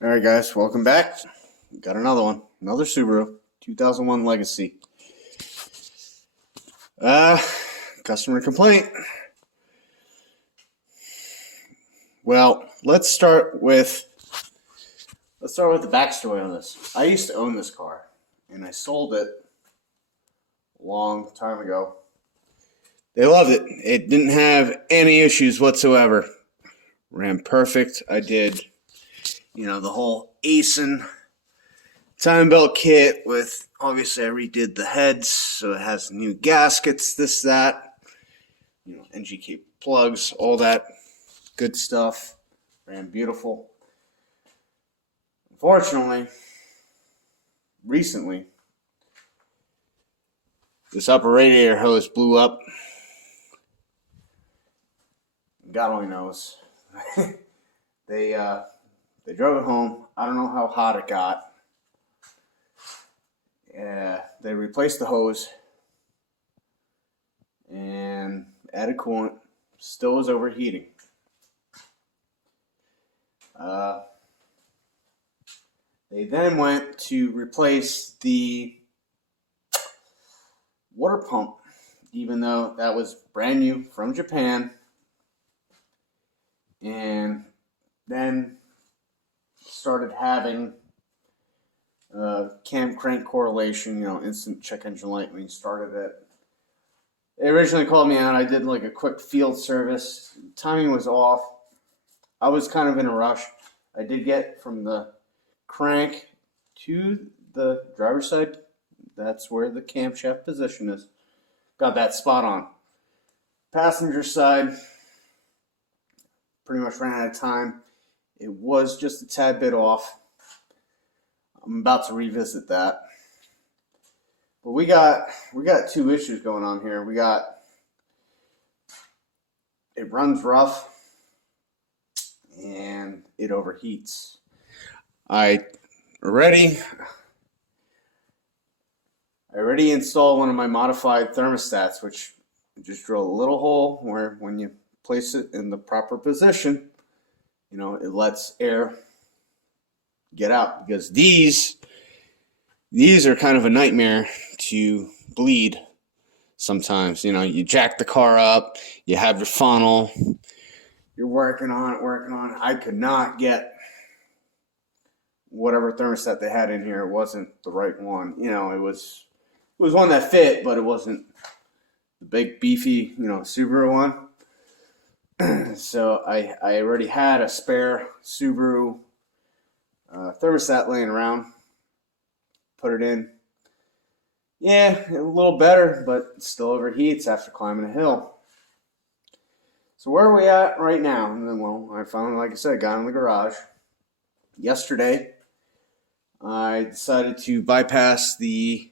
Alright guys, welcome back. Got another one. Another Subaru. 2001 Legacy. Customer complaint. Well, let's start with the backstory on this. I used to own this car, and I sold it a long time ago. They loved it. It didn't have any issues whatsoever. Ran perfect. I did, the whole ASIN time belt kit with, obviously I redid the heads, so it has new gaskets, this, that, NGK plugs, all that good stuff. Ran beautiful. Unfortunately, recently, this upper radiator hose blew up. God only knows. They drove it home. I don't know how hot it got. They replaced the hose and added coolant. Still was overheating. They then went to replace the water pump, even though that was brand new from Japan. And then started having cam crank correlation, instant check engine light when you started it. They originally called me out. I did like a quick field service. Timing was off. I was kind of in a rush. I did get from the crank to the driver's side. That's where the camshaft position is. Got that spot on. Passenger side, pretty much ran out of time. It was just a tad bit off. I'm about to revisit that. But we got two issues going on here. It runs rough and it overheats. I already installed one of my modified thermostats, which just drill a little hole where when you place it in the proper position, it lets air get out, because these are kind of a nightmare to bleed sometimes. You jack the car up, you have your funnel, you're working on it. I could not get whatever thermostat they had in here. It wasn't the right one. It was one that fit, but it wasn't the big beefy, Subaru one. So I already had a spare Subaru thermostat laying around. Put it in. Yeah, a little better, but it still overheats after climbing a hill. So where are we at right now? And then, I finally, like I said, got in the garage. Yesterday, I decided to bypass the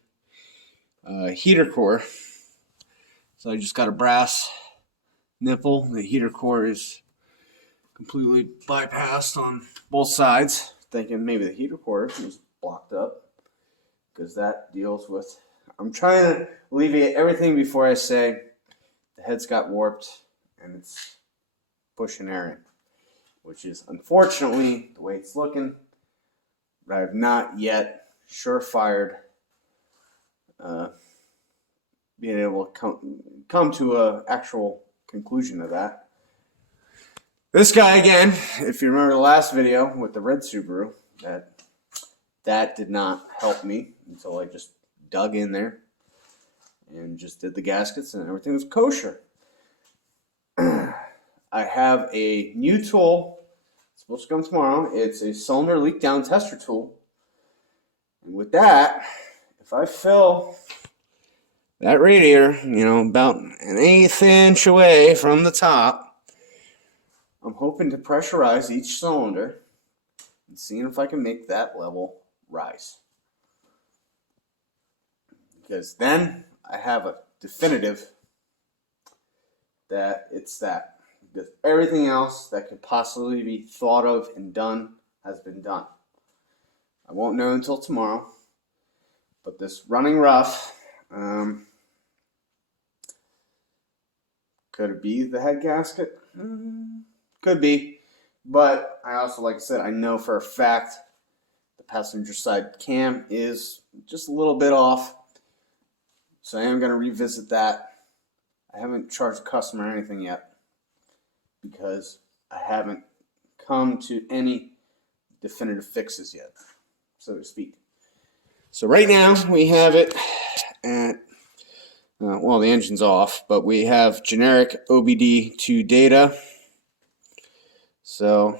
heater core. So I just got a brass nipple. The heater core is completely bypassed on both sides, thinking maybe the heater core was blocked up, because that deals with, I'm trying to alleviate everything before I say the head's got warped and it's pushing air in, which is unfortunately the way it's looking. But I've not yet surefired being able to come to an actual conclusion of that. This guy again, if you remember the last video with the red Subaru, that did not help me until I just dug in there and just did the gaskets and everything was kosher. I have a new tool. It's supposed to come tomorrow. It's a cylinder Leakdown tester tool. And with that, if I fill that radiator, about an eighth inch away from the top, I'm hoping to pressurize each cylinder and seeing if I can make that level rise. Because then I have a definitive that it's that. Because everything else that could possibly be thought of and done has been done. I won't know until tomorrow. But this running rough, could it be the head gasket? Could be. But I also, like I said, I know for a fact the passenger side cam is just a little bit off. So I am going to revisit that. I haven't charged the customer anything yet because I haven't come to any definitive fixes yet, so to speak. So right now we have it at, well, the engine's off, but we have generic Obd2 Data. So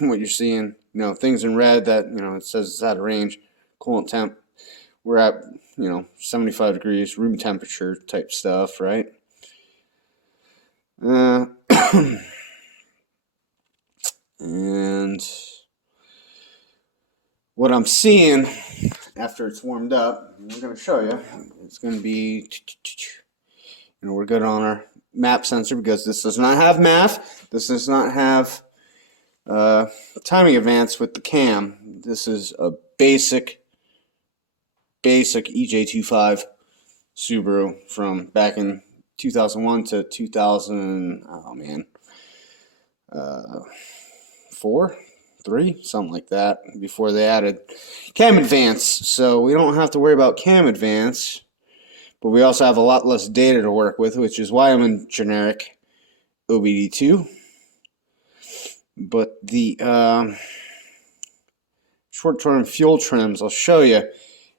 what you're seeing, things in red that, it says it's out of range, coolant temp. We're at, 75 degrees, room temperature type stuff, right? And what I'm seeing after it's warmed up, I'm going to show you, it's going to be, we're good on our map sensor because this does not have MAF. This does not have timing advance with the cam. This is a basic EJ25 Subaru from back in 2001 to 4, 3, something like that, before they added cam advance. So we don't have to worry about cam advance, but we also have a lot less data to work with, which is why I'm in generic OBD2. But the short-term fuel trims, I'll show you,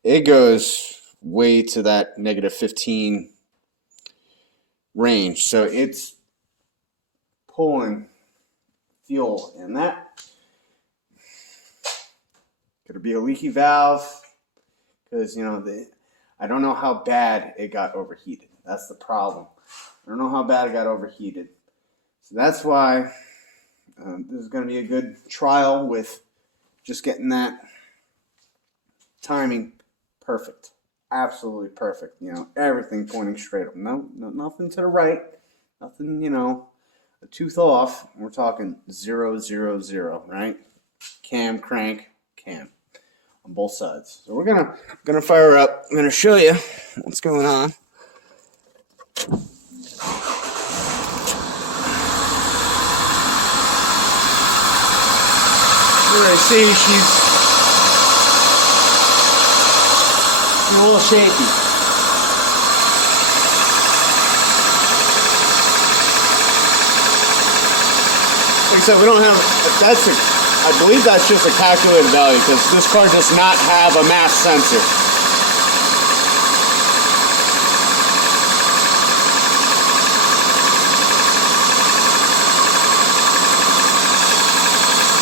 it goes way to that -15 range. So it's pulling fuel, and that could be a leaky valve because, I don't know how bad it got overheated. That's the problem. I don't know how bad it got overheated. So that's why this is going to be a good trial with just getting that timing perfect. Absolutely perfect. Everything pointing straight up. No, nothing to the right. Nothing, a tooth off. We're talking 0, 0, 0, right? Cam, crank, cam on both sides. So we're gonna fire up. I'm gonna show you what's going on. I see she's a little shaky. Like I said, we don't have, I believe that's just a calculated value because this car does not have a MAF sensor.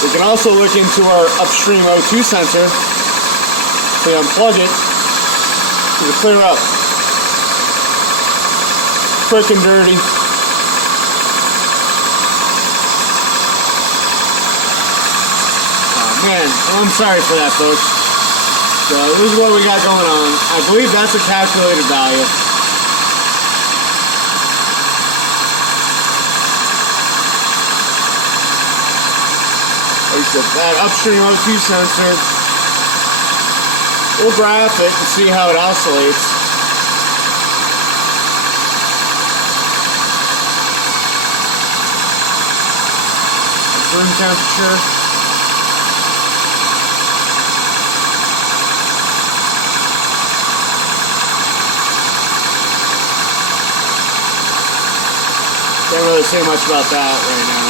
We can also look into our Upstream O2 sensor. We unplug it to clear up. Freaking dirty. Oh man, well, I'm sorry for that, folks. So this is what we got going on. I believe that's a calculated value. That Upstream O2 sensor, we'll graph it and see how it oscillates. Room temperature. Can't really say much about that right now.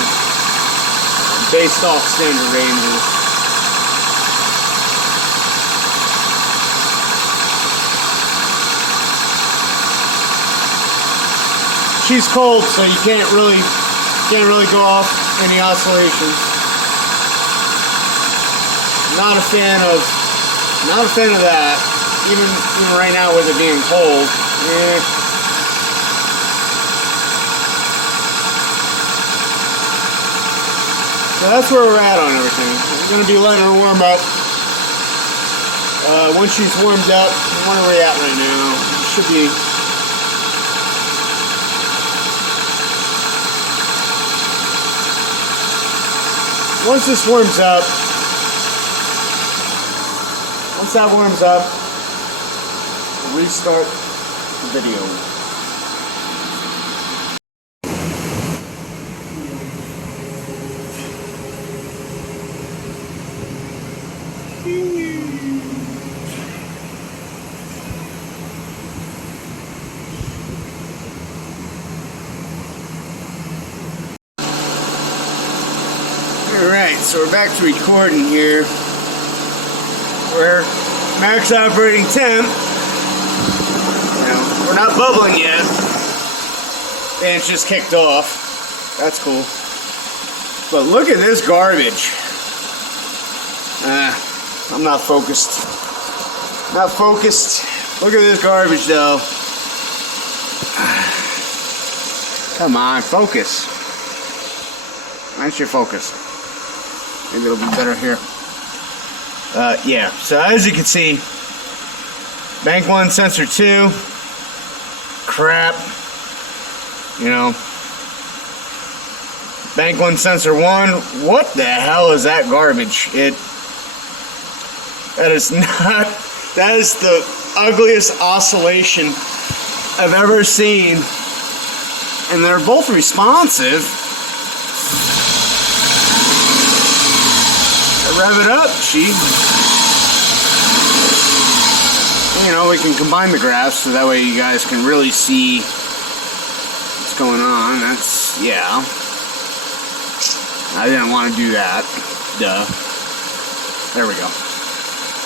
Based off standard ranges. She's cold, so you can't really go off any oscillations. Not a fan of that. Even right now with it being cold. So that's where we're at on everything. We're going to be letting her warm up. Once she's warmed up, where are we at right now? It should be. Once this warms up, once that warms up, we'll restart the video. Alright, so we're back to recording here. We're max operating temp. We're not bubbling yet. And it's just kicked off. That's cool. But look at this garbage. I'm not focused. Not focused. Look at this garbage though. Come on, focus. Why don't you focus? Maybe it'll be better here. Yeah, so as you can see, Bank 1 Sensor 2, crap. You know, Bank 1 Sensor 1, what the hell is that garbage? That is the ugliest oscillation I've ever seen. And they're both responsive. Rev it up, gee. You know, we can combine the graphs so that way you guys can really see what's going on. That's, yeah. I didn't want to do that. Duh. There we go.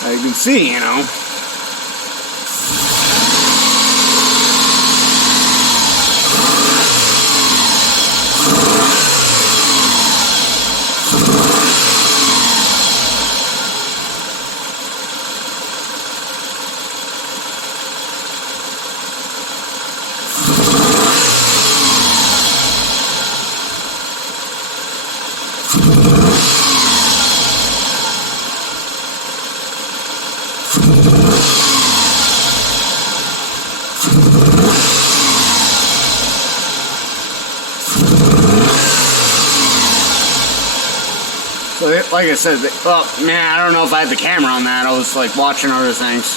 As you can see, you know. So, like I said, well, man, I don't know if I had the camera on that. I was like watching other things.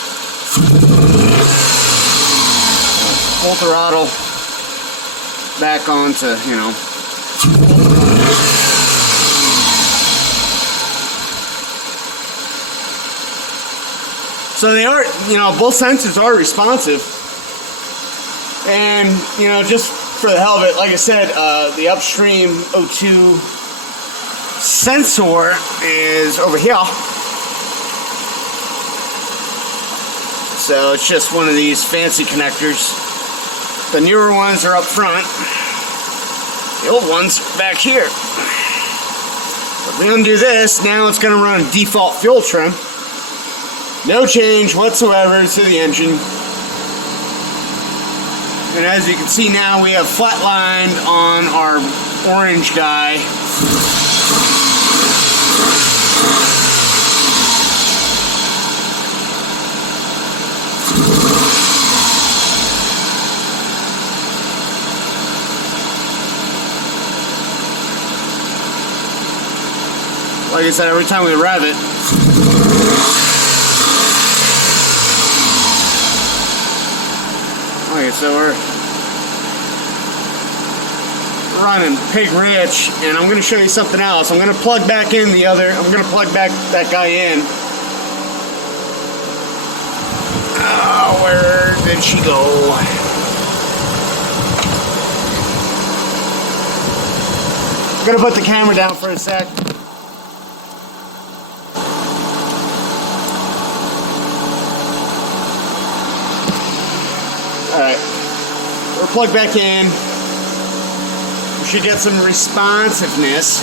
Full throttle back onto, you know. So they are, you know, both sensors are responsive. And, you know, just for the hell of it, like I said, the Upstream O2 Sensor is over here. So it's just one of these fancy connectors. The newer ones are up front. The old ones back here. If we undo this, now it's going to run default fuel trim. No change whatsoever to the engine. And as you can see now, we have flatlined on our orange guy. Like I said, every time we rev it, okay, so we're running pig rich, and I'm going to show you something else. I'm going to plug back in the other, I'm going to plug back that guy in. Oh, where did she go? I'm going to put the camera down for a sec. Alright, we're plugged back in. We should get some responsiveness.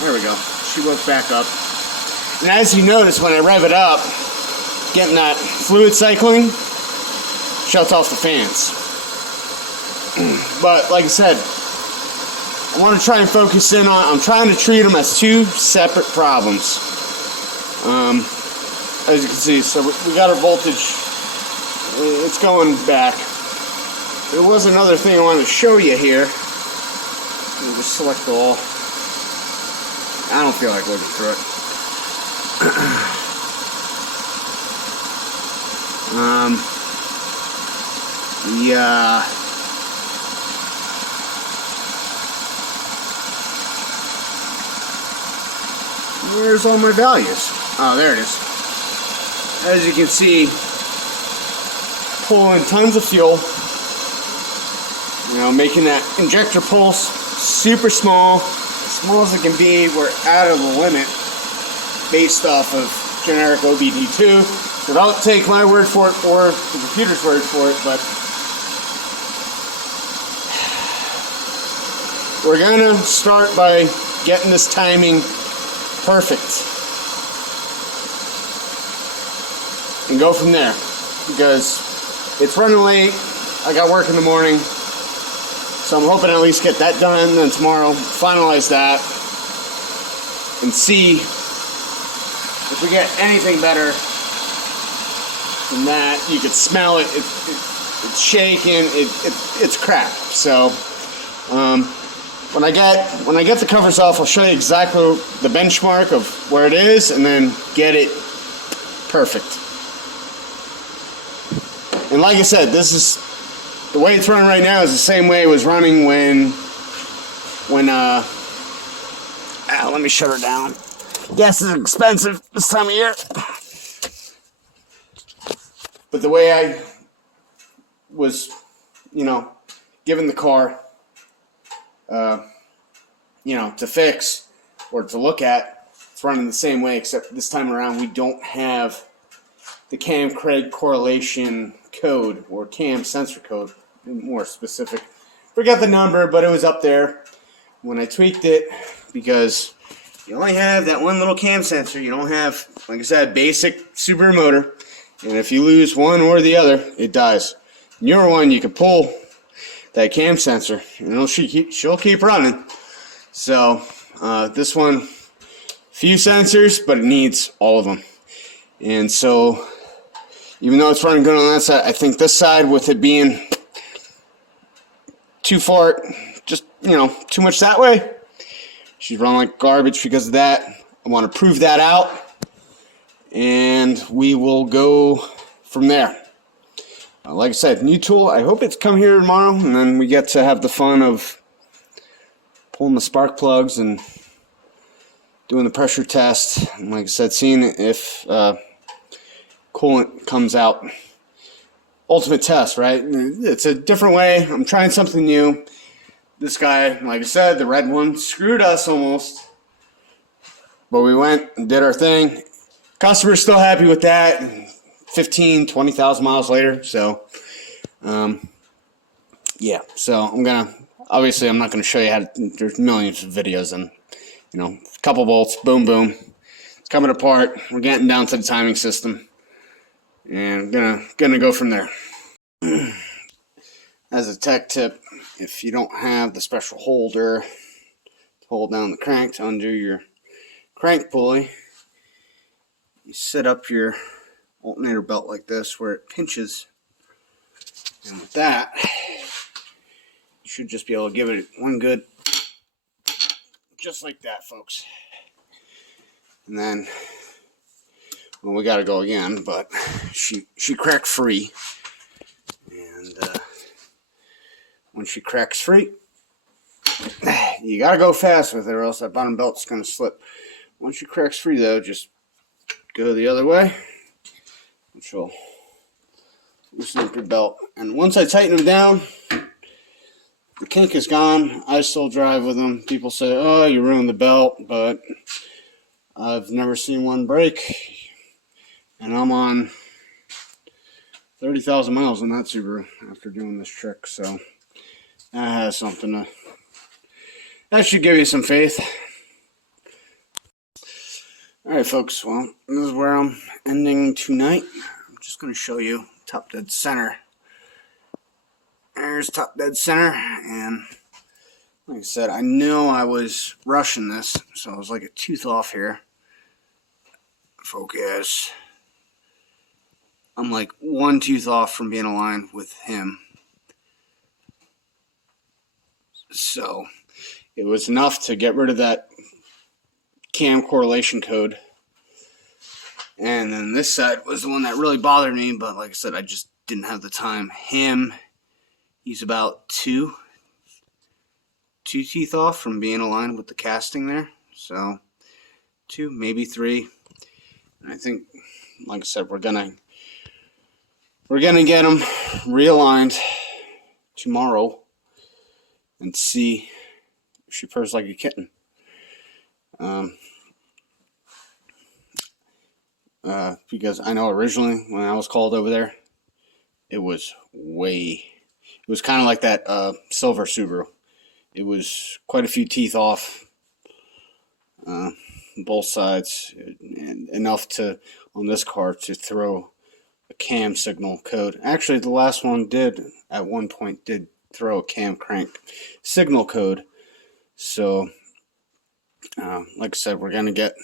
There we go. She woke back up. And as you notice, when I rev it up, getting that fluid cycling, shuts off the fans. But like I said, I want to try and focus in on, I'm trying to treat them as two separate problems. As you can see, so we got our voltage, it's going back. There was another thing I wanted to show you here. Let me just select all. I don't feel like looking through it. Yeah. where's all my values? Oh, there it is. As you can see, pulling tons of fuel, you know, making that injector pulse super small as it can be. We're out of the limit based off of generic Obd2. So don't take my word for it or the computer's word for it, but we're gonna start by getting this timing perfect and go from there, because it's running late. I got work in the morning, so I'm hoping to at least get that done. Then tomorrow finalize that and see if we get anything better than that. You could smell it. It's shaking. It's crap. So when I get the covers off, I'll show you exactly the benchmark of where it is, and then get it perfect. And like I said, this is the way it's running right now is the same way it was running when let me shut her down. Gas is expensive this time of year. But the way I was, you know, given the car, you know, to fix or to look at, it's running the same way, except this time around we don't have the cam Craig correlation code, or cam sensor code, more specific. Forgot the number, but it was up there when I tweaked it, because you only have that one little cam sensor. You don't have, like I said, basic Subaru motor, and if you lose one or the other, it dies. Newer one, you can pull that cam sensor, and she'll keep running. So this one, few sensors, but it needs all of them. And so even though it's running good on that side, I think this side, with it being too far, just, you know, too much that way, she's running like garbage because of that. I want to prove that out, and we will go from there. Like I said, new tool. I hope it's come here tomorrow, and then we get to have the fun of pulling the spark plugs and doing the pressure test. And like I said, seeing if coolant comes out. Ultimate test, right? It's a different way. I'm trying something new. This guy, like I said, the red one, screwed us almost. But we went and did our thing. Customer's still happy with that. 15, 20,000 miles later. So, yeah. So I'm not going to show you how to, there's millions of videos, and, you know, a couple bolts, boom, boom. It's coming apart. We're getting down to the timing system. And I'm gonna go from there. As a tech tip, if you don't have the special holder to hold down the crank to undo your crank pulley, you set up your alternator belt like this where it pinches, and with that, you should just be able to give it one good, just like that, folks. And then, well, we gotta go again, but she cracked free, and when she cracks free, you gotta go fast with it, or else that bottom belt's gonna slip. Once she cracks free, though, just go the other way, which will loosen up your belt. And once I tighten them down, the kink is gone. I still drive with them. People say, "Oh, you ruined the belt," but I've never seen one break. And I'm on 30,000 miles on that Subaru after doing this trick, so that has something to, that should give you some faith. Alright, folks, well, this is where I'm ending tonight. I'm just going to show you top dead center. There's top dead center, and like I said, I know I was rushing this, so I was like a tooth off here. Focus. I'm like one tooth off from being aligned with him. So it was enough to get rid of that cam correlation code. And then this side was the one that really bothered me, but like I said, I just didn't have the time. He's about two teeth off from being aligned with the casting there. So 2, maybe 3. And I think, like I said, we're gonna get them realigned tomorrow and see if she purrs like a kitten. Because I know originally when I was called over there, it was kind of like that silver Subaru. It was quite a few teeth off, both sides, and enough to, on this car, to throw a cam signal code. Actually, the last one at one point did throw a cam crank signal code. So, like I said, we're going to get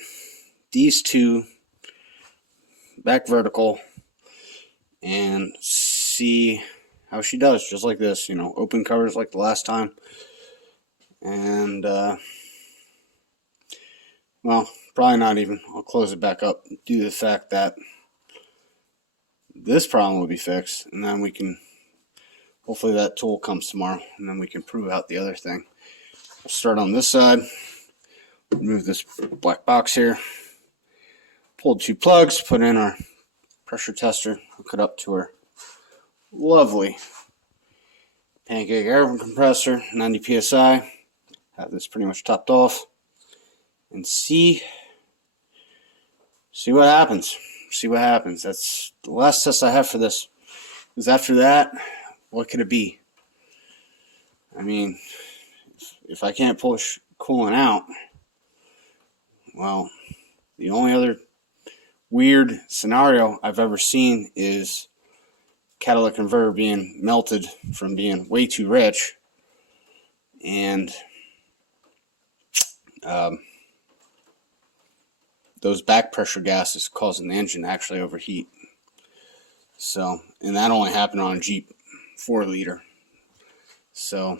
these two back vertical and see how she does, just like this, open covers like the last time. And, well, probably not even. I'll close it back up due to the fact that this problem will be fixed, and then we can, hopefully that tool comes tomorrow, and then we can prove out the other thing. We'll start on this side, remove this black box here, pull 2 plugs, put in our pressure tester, hook it up to our lovely pancake air compressor, 90 psi, have this pretty much topped off, and see what happens. See what happens. That's the last test I have for this. Because after that, what could it be? I mean, if I can't push coolant out, well, the only other weird scenario I've ever seen is catalytic converter being melted from being way too rich, and those back pressure gases causing the engine to actually overheat. So, and that only happened on a Jeep 4-liter. So,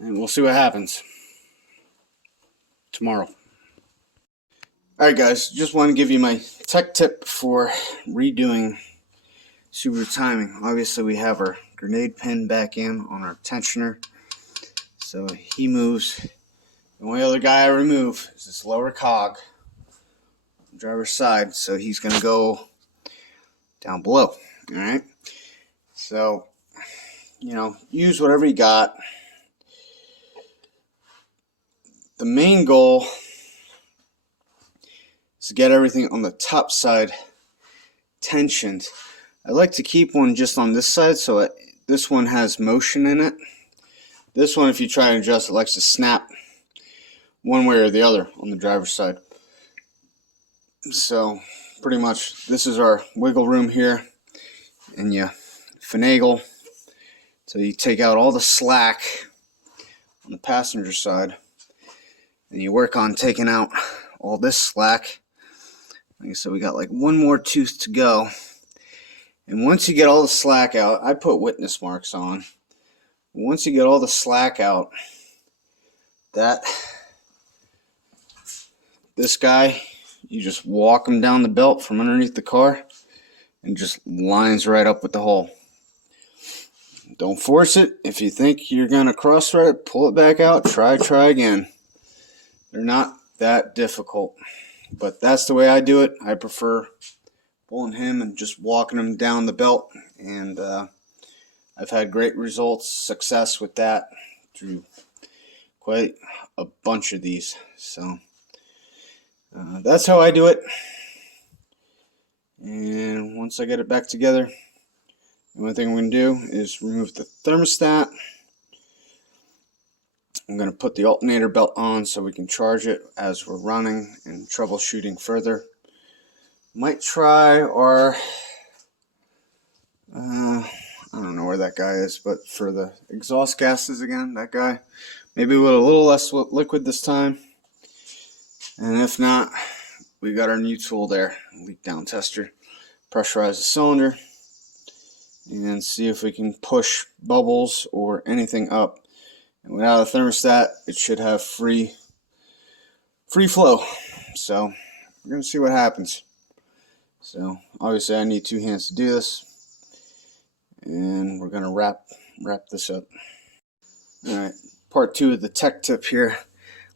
and we'll see what happens tomorrow. Alright guys, just want to give you my tech tip for redoing Subaru timing. Obviously we have our grenade pin back in on our tensioner, so he moves. The only other guy I remove is this lower cog on the driver's side, so he's going to go down below. Alright, so use whatever you got. The main goal is to get everything on the top side tensioned. I like to keep one just on this side so this one has motion in it. This one, if you try to adjust, it likes to snap one way or the other on the driver's side. So pretty much this is our wiggle room here, and you finagle so you take out all the slack on the passenger side, and you work on taking out all this slack. Like I said, we got like one more tooth to go, and once you get all the slack out, I put witness marks on. Once you get all the slack out, this guy, you just walk him down the belt from underneath the car and just lines right up with the hole. Don't force it. If you think you're going to cross thread it, pull it back out, try again. They're not that difficult, but that's the way I do it. I prefer pulling him and just walking him down the belt, and I've had great results, success with that through quite a bunch of these. So that's how I do it. And once I get it back together, the only thing I'm going to do is remove the thermostat. I'm going to put the alternator belt on so we can charge it as we're running and troubleshooting further. Might try our, I don't know where that guy is, but for the exhaust gases again, that guy, maybe with a little less liquid this time. And if not, we got our new tool there, Leakdown tester. Pressurize the cylinder and see if we can push bubbles or anything up. And without a thermostat, it should have free flow. So we're going to see what happens. So obviously I need 2 hands to do this, and we're going to wrap this up. Alright, part 2 of the tech tip here.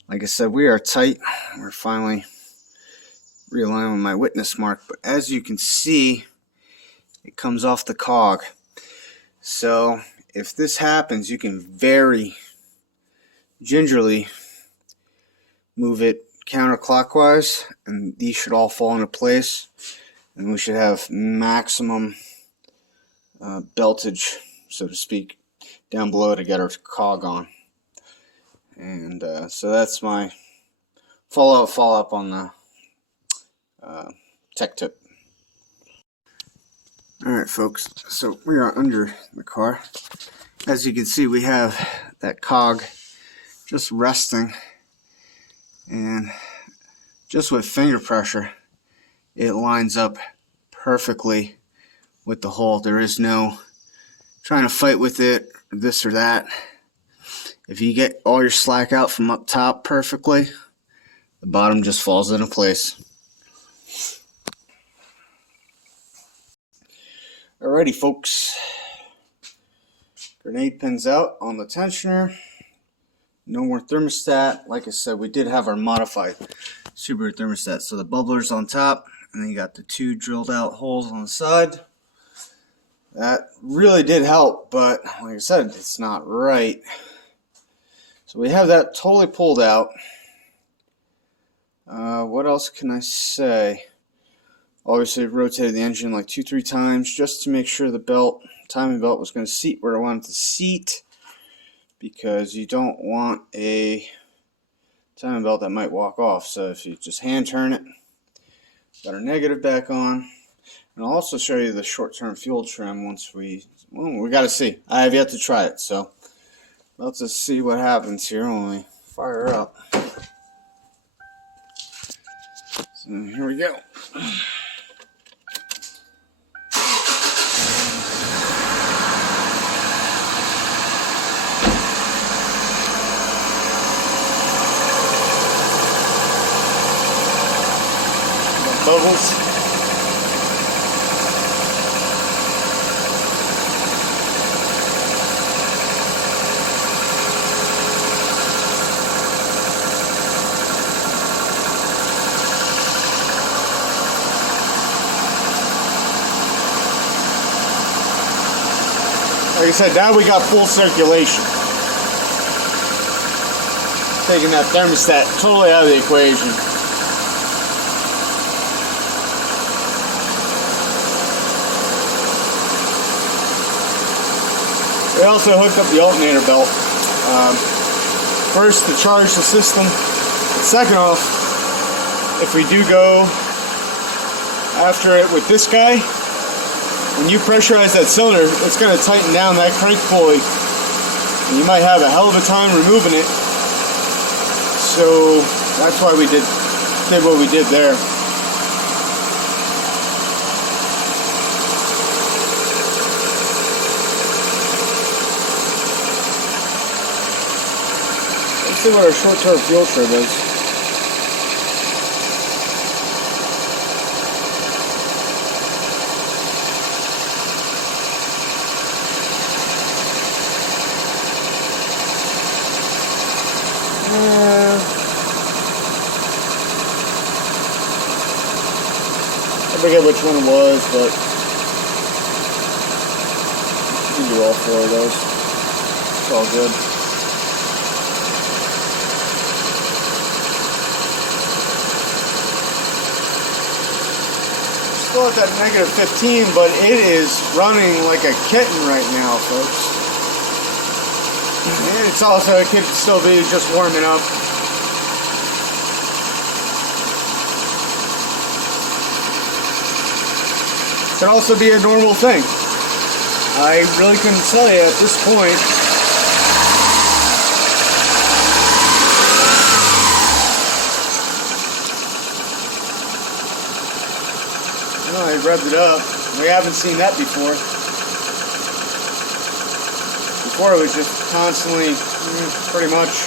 Like I said, we are tight. We're finally realigning my witness mark, but as you can see, it comes off the cog. So if this happens, you can very gingerly move it counterclockwise, and these should all fall into place, and we should have maximum beltage, so to speak, down below to get our cog on. And so that's my follow-up on the tech tip. Alright folks, so we are under the car. As you can see, we have that cog just resting, and just with finger pressure it lines up perfectly with the hole. There is no trying to fight with it or this or that. If you get all your slack out from up top perfectly, the bottom just falls into place. Alrighty folks, grenade pins out on the tensioner. No more thermostat. Like I said, we did have our modified Subaru thermostat. So the bubbler's on top, and then you got the two drilled out holes on the side. That really did help, but like I said, it's not right. So we have that totally pulled out. What else can I say? Obviously rotated the engine like 2-3 times just to make sure the timing belt was going to seat where I want it to seat, because you don't want a timing belt that might walk off. So if you just hand turn it, got our negative back on. And I'll also show you the short-term fuel trim once we got to see. I have yet to try it, so let's just see what happens here when we fire up. So here we go. Bubbles. Like I said, now we got full circulation. Taking that thermostat totally out of the equation. We also hooked up the alternator belt. First to charge the system. Second off, if we do go after it with this guy, when you pressurize that cylinder, it's going to tighten down that crank pulley. And you might have a hell of a time removing it. So that's why we did what we did there. Let's see what our short-term fuel trim is. I forget which one it was, but you can do all four of those. It's all good. Still at that negative 15, but it is running like a kitten right now, folks. And it's also, it could still be just warming up. Could also be a normal thing. I really couldn't tell you at this point. Well, I revved it up. We haven't seen that before. Before it was just constantly, pretty much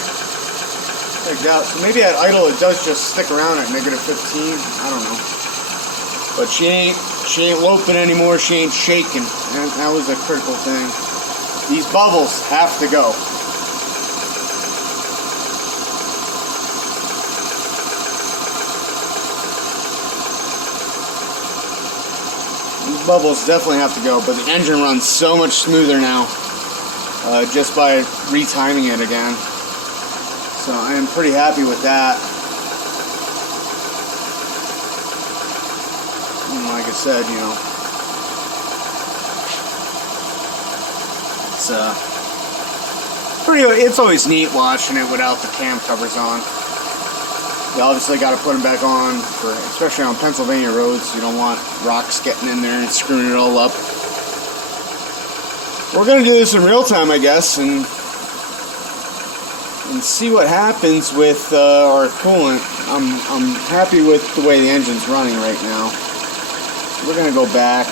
like that. So maybe at idle it does just stick around at negative 15. I don't know. But she ain't loping anymore, she ain't shaking. And that was a critical thing. These bubbles have to go. bubbles definitely have to go, but the engine runs so much smoother now just by retiming it again. So I am pretty happy with that. And like I said, you know, it's always neat watching it without the cam covers on. You obviously got to put them back on, especially on Pennsylvania roads. You don't want rocks getting in there and screwing it all up. We're going to do this in real time, I guess, and see what happens with our coolant. I'm happy with the way the engine's running right now. We're going to go back.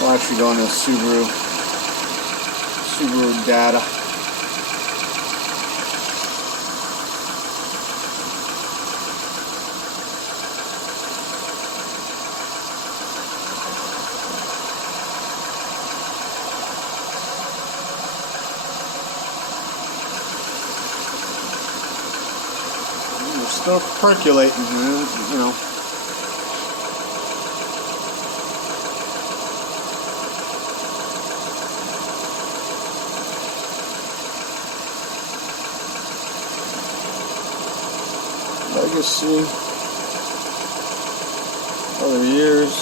We'll actually go into Subaru Data. We're still percolating, you know. Legacy, other years.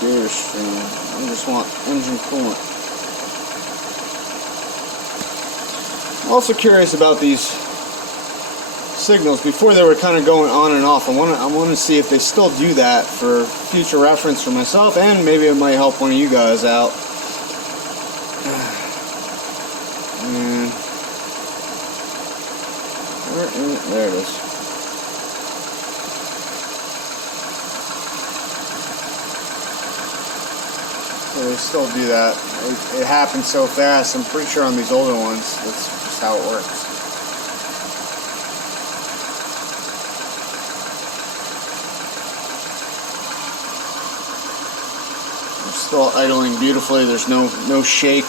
Gear stream. I just want engine coolant. I'm also curious about these signals. Before they were kind of going on and off. I want to see if they still do that for future reference for myself, and maybe it might help one of you guys out. And there it is. So they still do that. It happens so fast. I'm pretty sure on these older ones, that's just how it works. I'm still idling beautifully. There's no shake.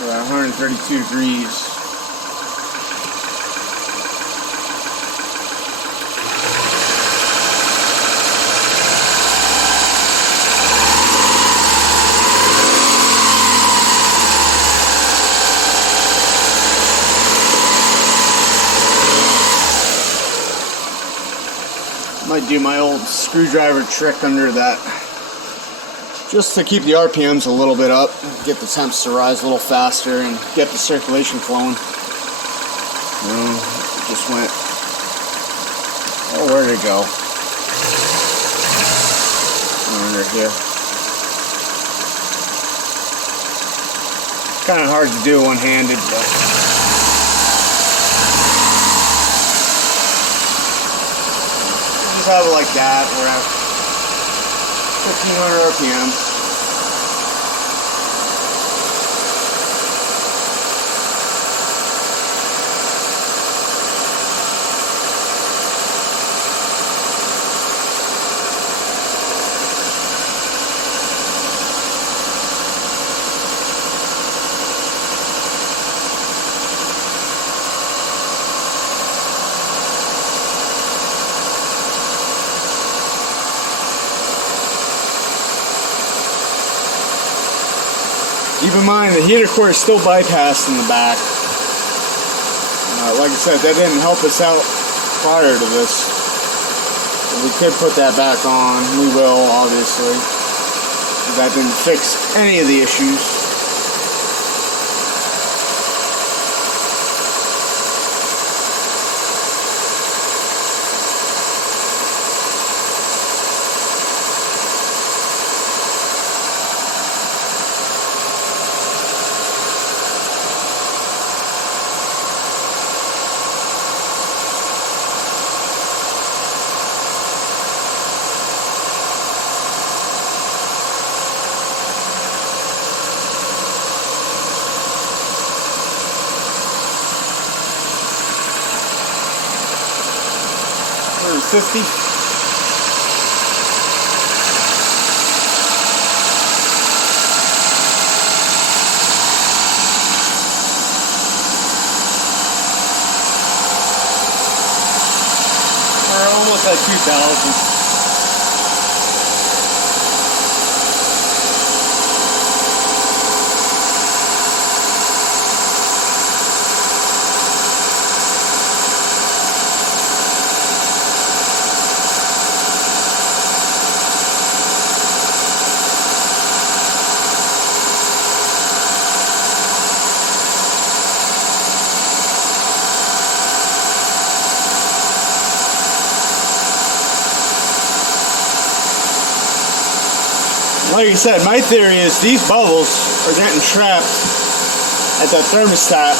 We're at 132 degrees. Might do my old screwdriver trick under that, just to keep the RPMs a little bit up, get the temps to rise a little faster, and get the circulation flowing. Just went. Oh, where did it go? Under here. Kind of hard to do one-handed, but. Have it like that. We're at 1500 RPM. Keep in mind, the heater core is still bypassed in the back. Like I said, that didn't help us out prior to this. But we could put that back on. We will, obviously. That didn't fix any of the issues. 450. We're almost at 2,000. Like I said, my theory is these bubbles are getting trapped at that thermostat,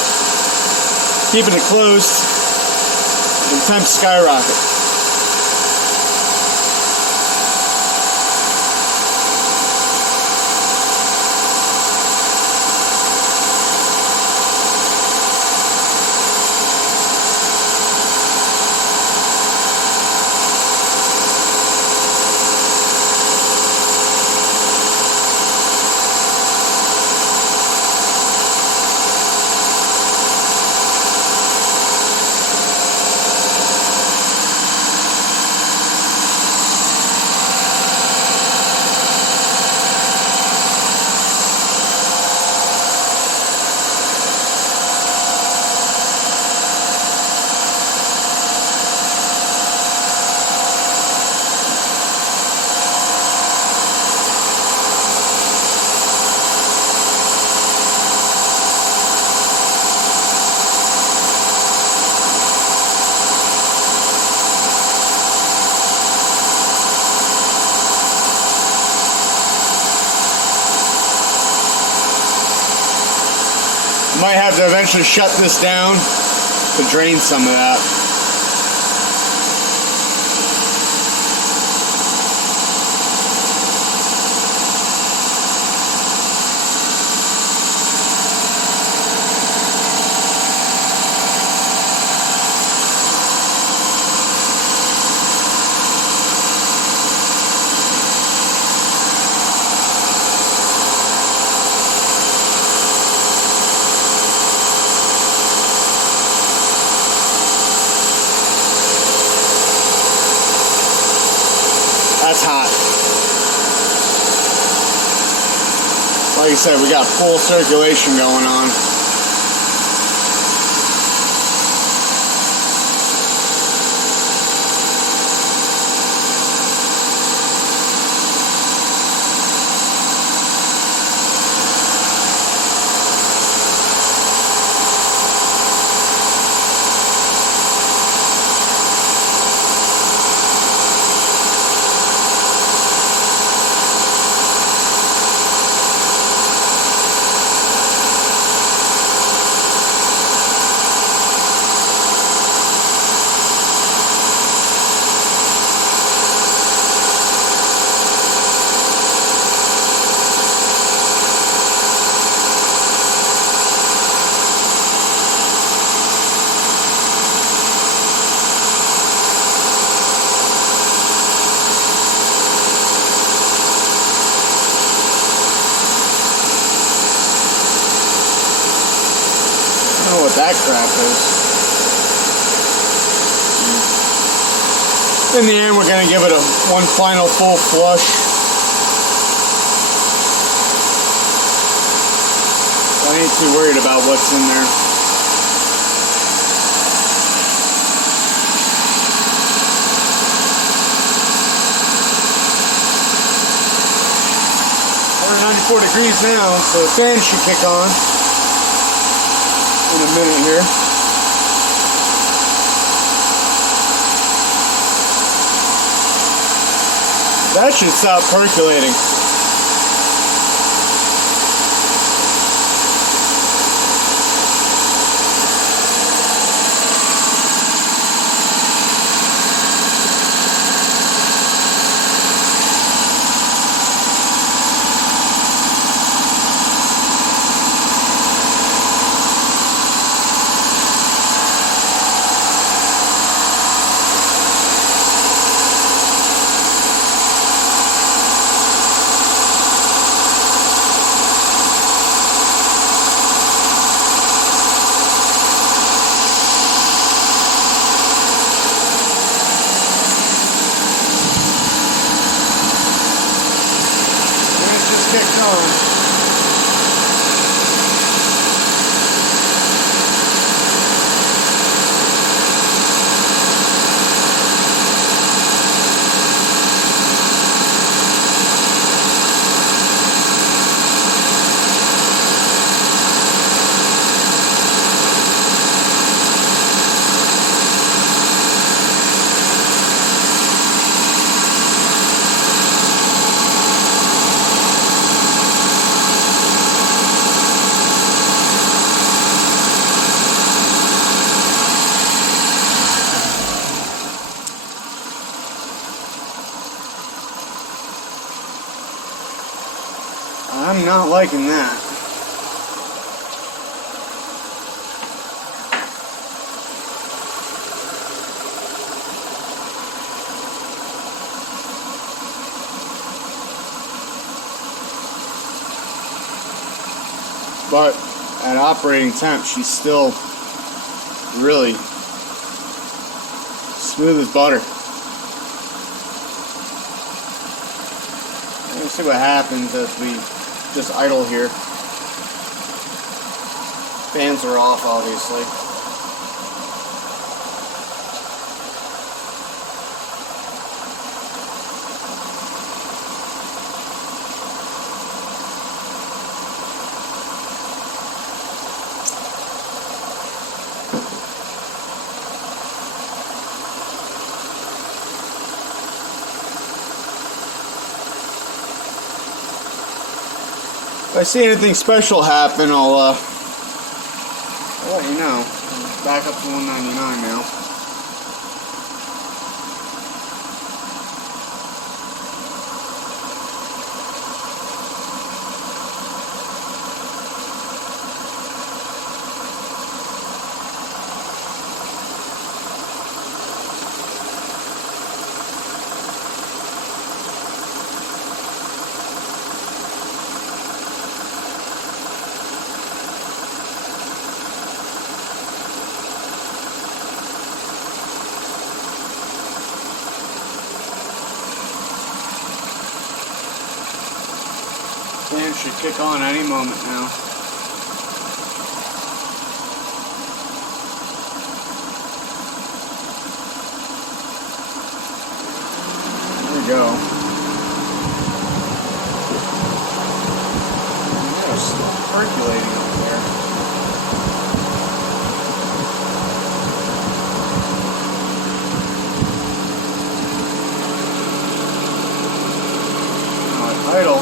keeping it closed, and temps skyrocket. Might have to eventually shut this down to drain some of that. That's hot. Like I said, we got full circulation going on. What that crap is. In the end, we're going to give it one final full flush. I ain't too worried about what's in there. We're at 94 degrees now, so the fan should kick on in a minute here. That should stop percolating. So I'm not liking that. But at operating temp, she's still really smooth as butter. We'll see what happens as we just idle here. Fans are off, obviously. If I see anything special happen, I'll let you know. Back up to 199 now. Fan should kick on any moment now. There we go. Yeah, it's still percolating up there. Now at idle.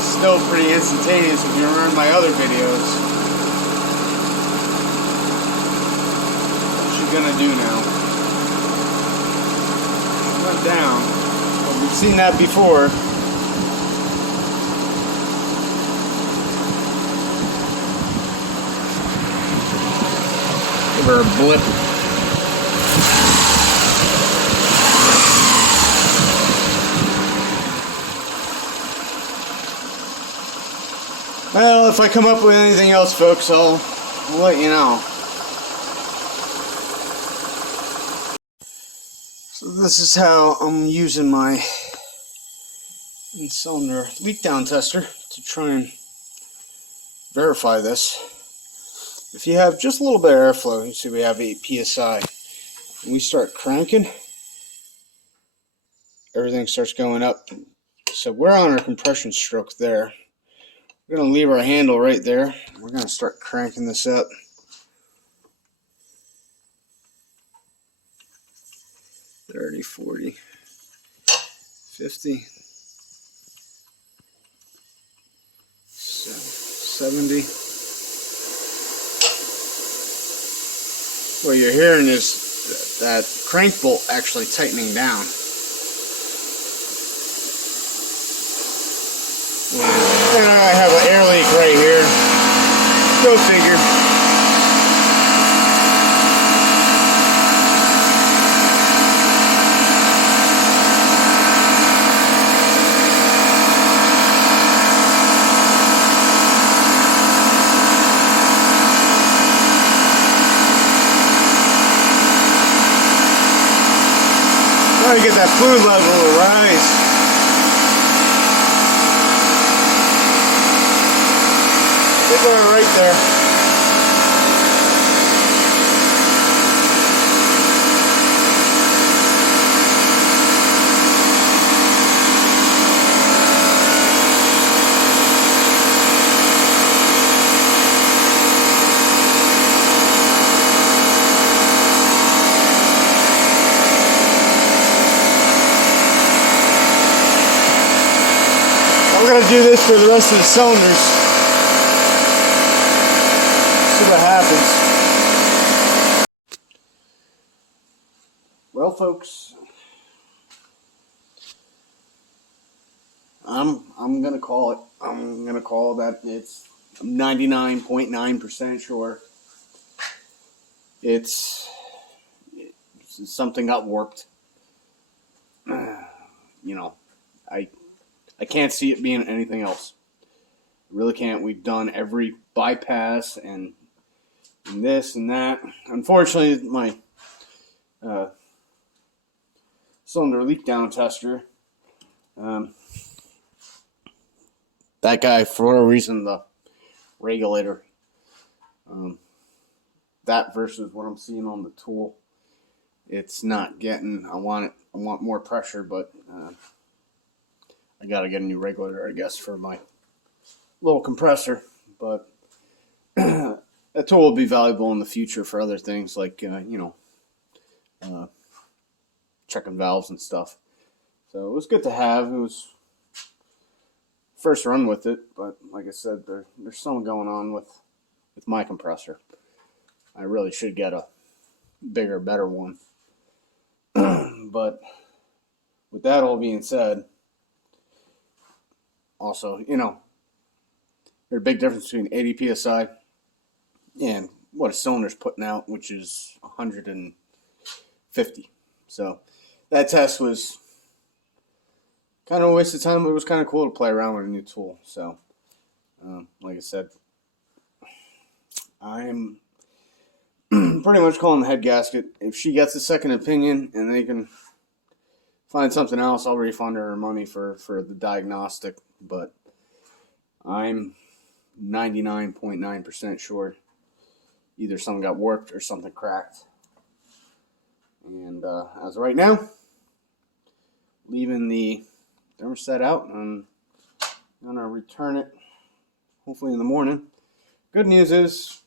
Still pretty instantaneous if you remember my other videos. What's she gonna do now? Went down. Well, we've seen that before. Give her a blip. Well, if I come up with anything else, folks, I'll let you know. So this is how I'm using my in-cylinder leak-down tester to try and verify this. If you have just a little bit of airflow, you see we have 8 psi. When we start cranking, everything starts going up. So we're on our compression stroke there. We're going to leave our handle right there. We're going to start cranking this up. 30, 40, 50, 70. What you're hearing is that crank bolt actually tightening down. And I have an air leak right here. Go figure. Try to get that fluid level to rise. Wiggler right there. We're going to do this for the rest of the cylinders. See what happens. Well, folks, I'm going to call it. I'm going to call that it's 99.9% sure. It's something got warped. You know, I can't see it being anything else. I really can't. We've done every bypass and this and that. Unfortunately, my cylinder leakdown tester, that guy, for a reason, the regulator, that versus what I'm seeing on the tool, it's not getting. I want more pressure, but I gotta get a new regulator, I guess, for my little compressor. But that tool will be valuable in the future for other things like checking valves and stuff. So it was good to have. It was first run with it, but like I said, there's something going on with my compressor. I really should get a bigger, better one. But with that all being said, also, there's a big difference between 80 psi and what a cylinder's putting out, which is 150. So that test was kind of a waste of time. It was kind of cool to play around with a new tool. So, like I said, I'm pretty much calling the head gasket. If she gets a second opinion and they can find something else, I'll refund her money for the diagnostic. But I'm 99.9% sure either something got warped or something cracked. And as of right now, leaving the thermostat out, and I'm going to return it hopefully in the morning. Good news is,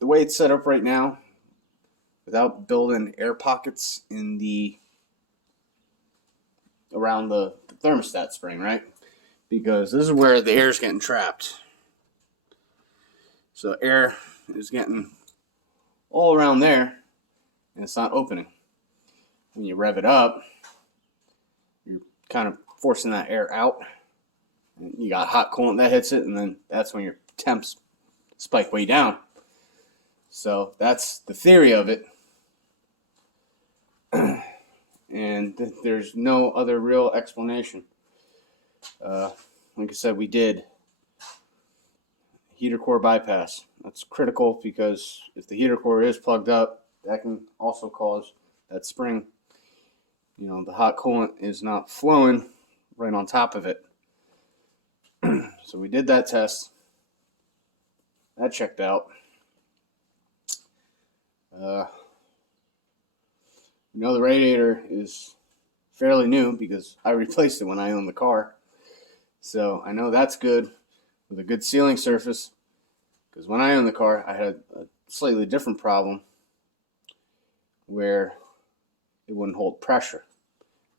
the way it's set up right now, without building air pockets in around the thermostat spring, right? Because this is where the air is getting trapped. So air is getting all around there, and it's not opening. When you rev it up, you're kind of forcing that air out. And you got hot coolant that hits it, and then that's when your temps spike way down. So that's the theory of it. And there's no other real explanation. Like I said, we did heater core bypass. That's critical because if the heater core is plugged up, that can also cause that spring. The hot coolant is not flowing right on top of it. So we did that test. That checked out. The radiator is fairly new because I replaced it when I owned the car. So I know that's good with a good sealing surface, because when I owned the car, I had a slightly different problem where it wouldn't hold pressure.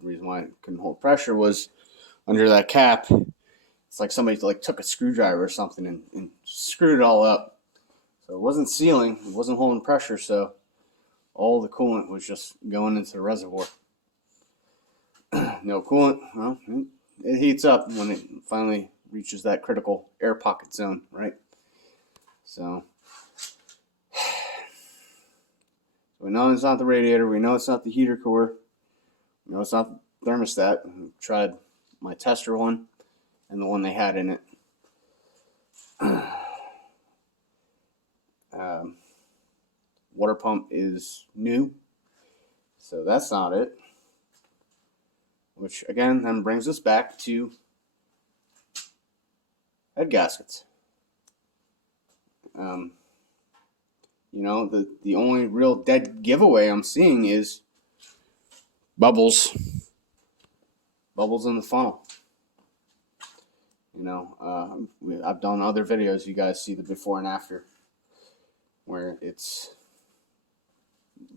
The reason why it couldn't hold pressure was under that cap, it's like somebody took a screwdriver or something and screwed it all up. So it wasn't sealing, it wasn't holding pressure, so all the coolant was just going into the reservoir. No coolant, well, it heats up when it finally reaches that critical air pocket zone, right? So we know it's not the radiator, we know it's not the heater core, we know it's not the thermostat. We tried my tester one and the one they had in it. Water pump is new, so that's not it. Which again then brings us back to head gaskets. You know, the only real dead giveaway I'm seeing is bubbles. Bubbles in the funnel. You know, I've done other videos. You guys see the before and after, where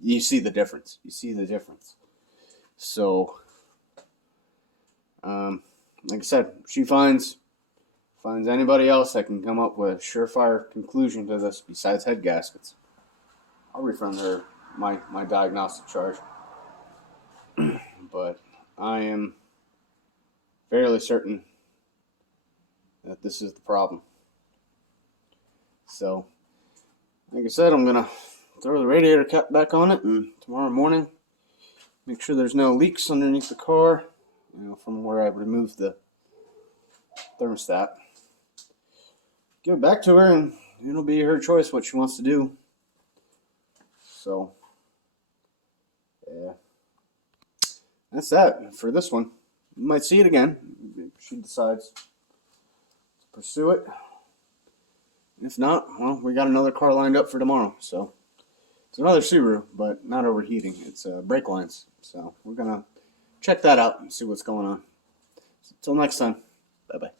you see the difference. You see the difference. So, like I said, she finds anybody else that can come up with a surefire conclusion to this besides head gaskets, I'll refund her my diagnostic charge. But I am fairly certain that this is the problem. So, like I said, I'm going to throw the radiator cap back on it, and tomorrow morning, make sure there's no leaks underneath the car, you know, from where I removed the thermostat. Give it back to her, and it'll be her choice what she wants to do. So, yeah. That's that for this one. You might see it again if she decides to pursue it. If not, well, we got another car lined up for tomorrow. So, it's another Subaru, but not overheating. It's brake lines. So, we're going to check that out and see what's going on. Until next time, bye-bye.